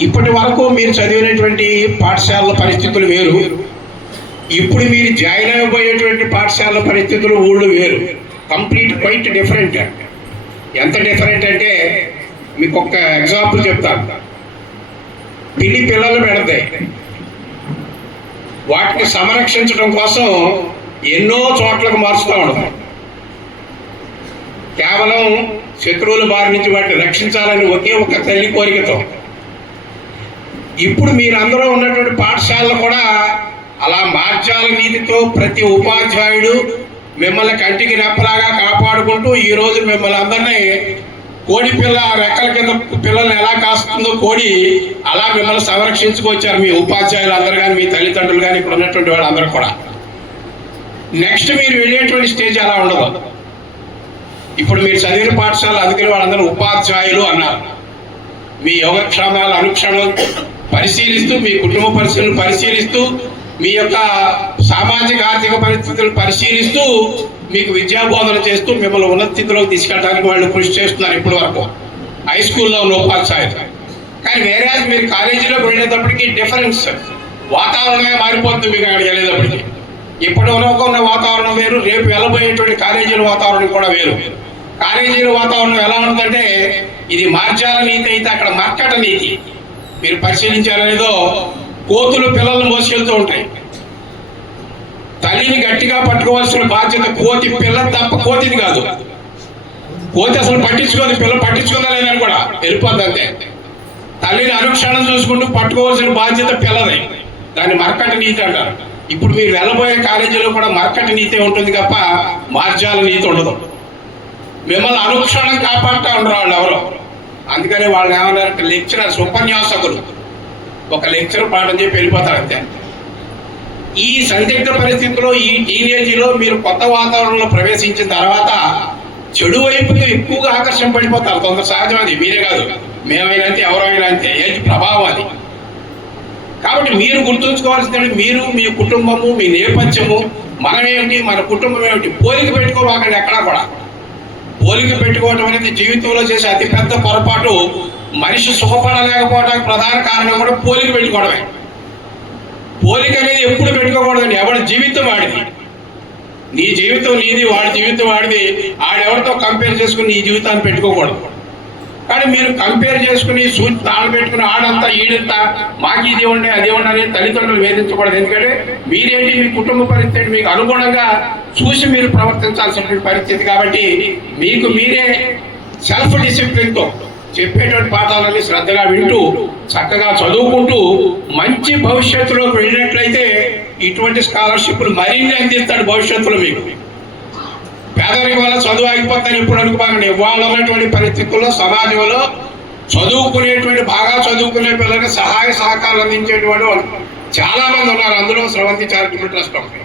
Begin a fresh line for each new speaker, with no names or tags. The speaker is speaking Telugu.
ఇప్పటి వరకు మీరు చదివినటువంటి పాఠశాలల పరిస్థితులు వేరు. ఇప్పుడు మీరు జాయిన్ అయిపోయేటువంటి పాఠశాలల పరిస్థితులు ఊళ్ళు వేరు. Complete quite different. ఎంత డిఫరెంట్ అంటే మీకు ఒక ఎగ్జాంపుల్ చెప్తాను. పిల్లి పిల్లలు పెడతాయి. వాటిని సంరక్షించడం కోసం ఎన్నో చోట్లకు మారుస్తూ ఉంటాం కేవలం శత్రువుల బారి నుంచి వాటిని రక్షించాలని ఒకే ఒక తల్లి కోరికతో. ఇప్పుడు మీరందరూ ఉన్నటువంటి పాఠశాలలు కూడా అలా మార్చాల నీతితో ప్రతి ఉపాధ్యాయుడు మిమ్మల్ని కంటికి రెప్పలాగా కాపాడుకుంటూ ఈ రోజు మిమ్మల్ని అందరినీ కోడి పిల్ల రెక్కల కింద పిల్లల్ని ఎలా కాస్తుందో కోడి అలా మిమ్మల్ని సంరక్షించుకొచ్చారు మీ ఉపాధ్యాయులు అందరు కానీ మీ తల్లిదండ్రులు కానీ ఇప్పుడు ఉన్నటువంటి వాళ్ళందరూ కూడా. నెక్స్ట్ మీరు వెళ్ళేటువంటి స్టేజ్ అలా ఉండదు. ఇప్పుడు మీరు చదివిన పాఠశాల అందుకని వాళ్ళందరూ ఉపాధ్యాయులు అన్నారు. మీ యోగక్షేమాలు అనుక్షణం పరిశీలిస్తూ మీ కుటుంబ పరిస్థితులను పరిశీలిస్తూ మీ యొక్క సామాజిక ఆర్థిక పరిస్థితులను పరిశీలిస్తూ మీకు విద్యాబోధన చేస్తూ మిమ్మల్ని ఉన్నత స్థితిలోకి తీసుకెళ్ళడానికి వాళ్ళు కృషి చేస్తున్నారు ఇప్పటి వరకు. హై స్కూల్లో ఉన్న ఉపాధ్యాయులు కానీ వేరే మీరు కాలేజీలోకి వెళ్ళేటప్పటికి డిఫరెన్స్ వాతావరణమే మారిపోతుంది మీకు అక్కడికి వెళ్ళేటప్పటికి. ఇప్పటి వరకు ఉన్న వాతావరణం వేరు రేపు వెళ్ళబోయేటువంటి కాలేజీల వాతావరణం కూడా వేరు. కాలేజీల వాతావరణం ఎలా ఉంటుందంటే ఇది మార్జాల నీతి అయితే అక్కడ మర్కట నీతి. మీరు పరిశీలించారనేదో కోతులు పిల్లలను మోసుకెళ్తూ ఉంటాయి. తల్లిని గట్టిగా పట్టుకోవాల్సిన బాధ్యత కోతి పిల్ల తప్ప కోతిది కాదు. కోతి అసలు పట్టించుకోదు పిల్ల పట్టించుకుందా లేదని కూడా వెళ్ళిపోద్ది అంతే. తల్లిని అనుక్షణం చూసుకుంటూ పట్టుకోవాల్సిన బాధ్యత పిల్లది. దాన్ని మర్కట నీతి అంటారు. ఇప్పుడు మీరు వెళ్ళబోయే కాలేజీలో కూడా మర్కట నీతి ఉంటుంది తప్ప మార్జాల నీతి ఉండదు. మిమ్మల్ని అనుక్షణం కాపాడుతూ ఉండరు వాళ్ళు ఎవరో. అందుకనే వాళ్ళు ఏమన్నారంటే లెక్చరర్స్ ఉపన్యాసకులు. ఒక లెక్చర్ పాఠం చెప్పి వెళ్ళిపోతారు అంతే. ఈ సందిగ్ధ పరిస్థితిలో ఈ టీనేజీలో మీరు కొత్త వాతావరణంలో ప్రవేశించిన తర్వాత చెడు వైపుకి ఎక్కువగా ఆకర్షణ పడిపోతారు. కొంత సహజం అది మీరే కాదు. మేమైనా అంతే ఎవరైనా అంతే. ఏది ప్రభావం అది. కాబట్టి మీరు గుర్తుంచుకోవాల్సింది మీరు మీ కుటుంబము మీ నేపథ్యము మనమేమిటి మన కుటుంబం ఏమిటి పోలిక పెట్టుకోవాకండి ఎక్కడా కూడా. పోలిక పెట్టుకోవడం అనేది జీవితంలో చేసే అతిపెద్ద పొరపాటు. మనిషి సుఖపడలేకపోవడానికి ప్రధాన కారణం కూడా పోలిక పెట్టుకోవడమే. పోలిక అనేది ఎప్పుడు పెట్టుకోకూడదండి. ఎవరి జీవితం వాడిది. నీ జీవితం నీది వాడి జీవితం వాడిది. ఆడెవరితో కంపేర్ చేసుకుని నీ జీవితాన్ని పెట్టుకోకూడదు. కానీ మీరు కంపేర్ చేసుకుని సూచి తాళ్ళు పెట్టుకుని ఆడంతా ఈడంతా మాకు ఇది ఉండే అదే ఉండని తల్లిదండ్రులు వేధించకూడదు. ఎందుకంటే మీరేంటి మీ కుటుంబ పరిస్థితి మీకు అనుగుణంగా చూసి మీరు ప్రవర్తించాల్సినటువంటి పరిస్థితి కాబట్టి మీకు మీరే సెల్ఫ్ డిసిప్లిన్తో చెప్పేటువంటి పాఠాలని శ్రద్ధగా వింటూ చక్కగా చదువుకుంటూ మంచి భవిష్యత్తులోకి వెళ్ళినట్లయితే ఇటువంటి స్కాలర్షిప్లు మరిన్ని అందిస్తాడు భవిష్యత్తులో మీకు. పేదరికం వల్ల చదువు ఆగిపోతాను ఎప్పుడు అనుకోకండి ఇవాళ ఉన్నటువంటి పరిస్థితుల్లో సమాజంలో చదువుకునేటువంటి బాగా చదువుకునే పిల్లలకి సహాయ సహకారాలు అందించేటువంటి వాళ్ళు చాలా మంది ఉన్నారు. అందులో స్రవంతి చారిటబుల్ ట్రస్ట్ ఒకటి